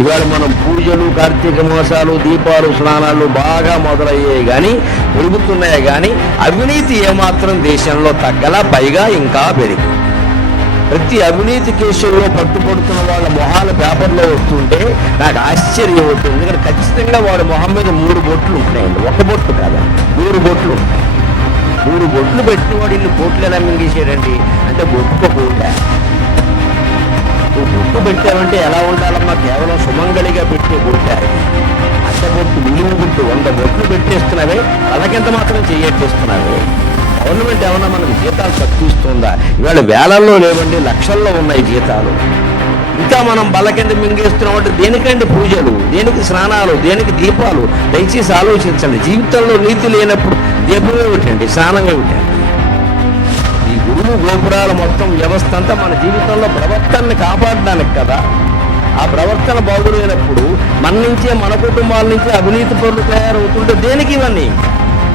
ఇవాళ మనం పూజలు, కార్తీక మాసాలు, దీపాలు, స్నానాలు బాగా మొదలయ్యాయి కానీ, పెరుగుతున్నాయి కానీ అవినీతి ఏమాత్రం దేశంలో తగ్గలా, పైగా ఇంకా పెరిగి ప్రతి అవినీతి కేసుల్లో పట్టుబడుతున్న వాళ్ళ మొహాల పేపర్లో వస్తుంటే నాకు ఆశ్చర్యం అవుతుంది. ఎందుకంటే ఖచ్చితంగా వాడి మొహం మీద 3 బొట్లు ఉంటాయండి. ఒక బొట్టు కాదండి, 3 బొట్లు ఉంటాయి. 3 బొట్లు పెట్టిన వాడు ఇల్లు కోట్లు ఎలా మింగేసాడండి అంటే బొట్టుకో కోట. బొట్టు పెట్టామంటే ఎలా ఉండాలమ్మా, కేవలం సుమంగళిగా పెట్టే బొట్టారు. అట్ట బొట్టు, నిలువు బొట్టు 100 బొట్లు పెట్టేస్తున్నావే, అలాగెంత మాత్రం చెయ్యట్టేస్తున్నావే. గవర్నమెంట్ ఏమన్నా మనకు జీతాలు తక్కువిస్తుందా? ఇవాళ వేలల్లో లేవండి, లక్షల్లో ఉన్నాయి జీతాలు. ఇంకా మనం బల్ల కింద మింగేస్తున్నామంటే దేనికండి పూజలు, దేనికి స్నానాలు, దేనికి దీపాలు? దయచేసి ఆలోచించండి. జీవితంలో నీతి లేనప్పుడు దీపం ఏమిటండి, స్నానం ఏమిటండి? ఈ గురువు గోపురాల మొత్తం వ్యవస్థ అంతా మన జీవితంలో ప్రవర్తనని కాపాడడానికి కదా. ఆ ప్రవర్తన బాగులేనప్పుడు మన నుంచే, మన కుటుంబాల నుంచే అవినీతి పనులు తయారవుతుంటే దేనికి ఇవన్నీ?